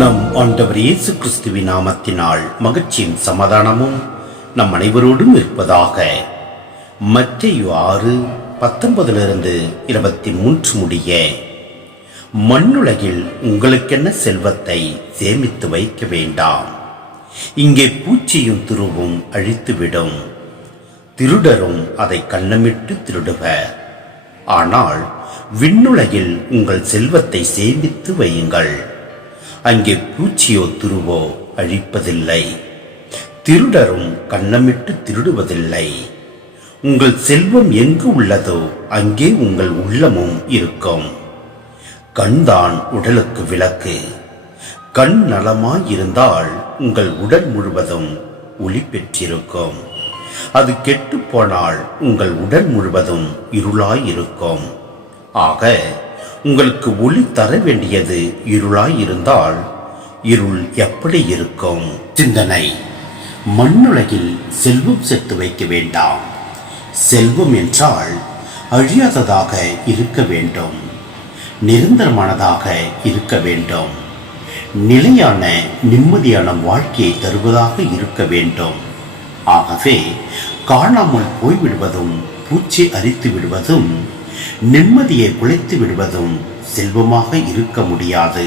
நம் ஆண்டவர் இயேசு கிறிஸ்துவின் நாமத்தினால் மகிழ்ச்சியும் சமாதானமும் நம் அனைவரோடும் இருப்பதாக. மத்தேயு 6:19-23 முடிய. மண்ணுலகில் உங்களுக்கென்ன செல்வத்தை சேமித்து வைக்க வேண்டாம். இங்கே பூச்சியும் துருவும் அழித்துவிடும், திருடரும் அதை கண்ணமிட்டு திருடுவர். ஆனால் விண்ணுலகில் உங்கள் செல்வத்தை சேமித்து வையுங்கள். அங்கே பூச்சியோ துருவோ அழிப்பதில்லை, திருடரும் கண்ணமிட்டு திருடுவதில்லை. உங்கள் செல்வம் எங்கு உள்ளதோ அங்கே உங்கள் உள்ளமும் இருக்கும். கண்தான் உடலுக்கு விளக்கு. கண் நலமாயிருந்தால் உங்கள் உடல் முழுவதும் ஒளி பெற்றிருக்கும். அது கெட்டு போனால் உங்கள் உடல் முழுவதும் இருளாயிருக்கும். ஆக உங்களுக்கு ஒளி தர வேண்டியது இருளாயிருந்தால் இருள் எப்படி இருக்கும்? சிந்தனை: மண்ணுலகில் செல்வம் சேர்த்து வைக்க வேண்டாம். செல்வம் என்றால் அழியாததாக இருக்க வேண்டும், நிரந்தரமானதாக இருக்க வேண்டும், நிலையான நிம்மதியான வாழ்க்கையை தருவதாக இருக்க வேண்டும். ஆகவே காணாமல் போய்விடுவதும், பூச்சி அரித்து விடுவதும், நிம்மதியை குலைத்து விடுவதும் செல்வமாக இருக்க முடியாது.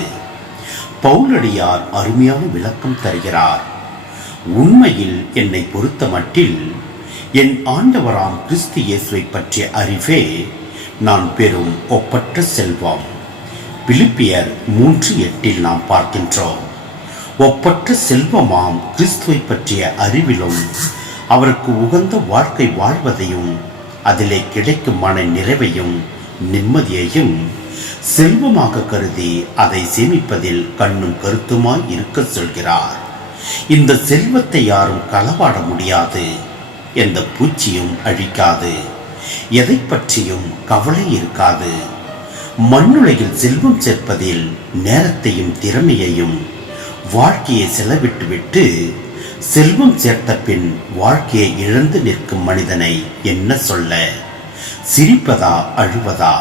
பவுலடியார் அருமையான விளக்கம் தருகிறார். உண்மையில் என்னை பொறுத்த மட்டில் என் ஆண்டவராம் கிறிஸ்து இயேசுவை பற்றிய அறிவே நான் பெறும் ஒப்பற்ற செல்வம். பிலிப்பியர் 3:8 நாம் பார்க்கின்றோம். ஒப்பற்ற செல்வமாம் கிறிஸ்துவை பற்றிய அறிவிலும் அவருக்கு உகந்த வாழ்க்கை வாழ்வதையும் அதிலே கிடைக்கும் மன நிறைவையும் நிம்மதியையும் செல்வமாக கருதி அதை சேமிப்பதில் கண்ணும் கருத்துமாய் இருக்க சொல்கிறார். இந்த செல்வத்தை யாரும் களவாட முடியாது, எந்த பூச்சியும் அழிக்காது, எதை பற்றியும் கவலை இருக்காது. மண்ணுலகில் செல்வம் சேர்ப்பதில் நேரத்தையும் திறமையையும் வாழ்க்கையை செலவிட்டுவிட்டு செல்வம் சேர்த்த பின் வாழ்க்கையை இழந்து நிற்கும் மனிதனை என்ன சொல்ல? சிரிப்பதா அழுவதா?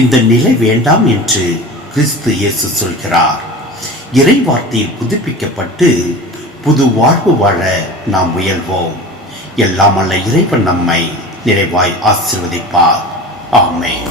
இந்த நிலை வேண்டாம் என்று கிறிஸ்து இயேசு சொல்கிறார். இறை வார்த்தையில் புதுப்பிக்கப்பட்டு புது வாழ்வு வாழ நாம் முயல்வோம். எல்லாம் அல்ல இறைவன் நம்மை நிறைவாய் ஆசீர்வதிப்பார். ஆமென்.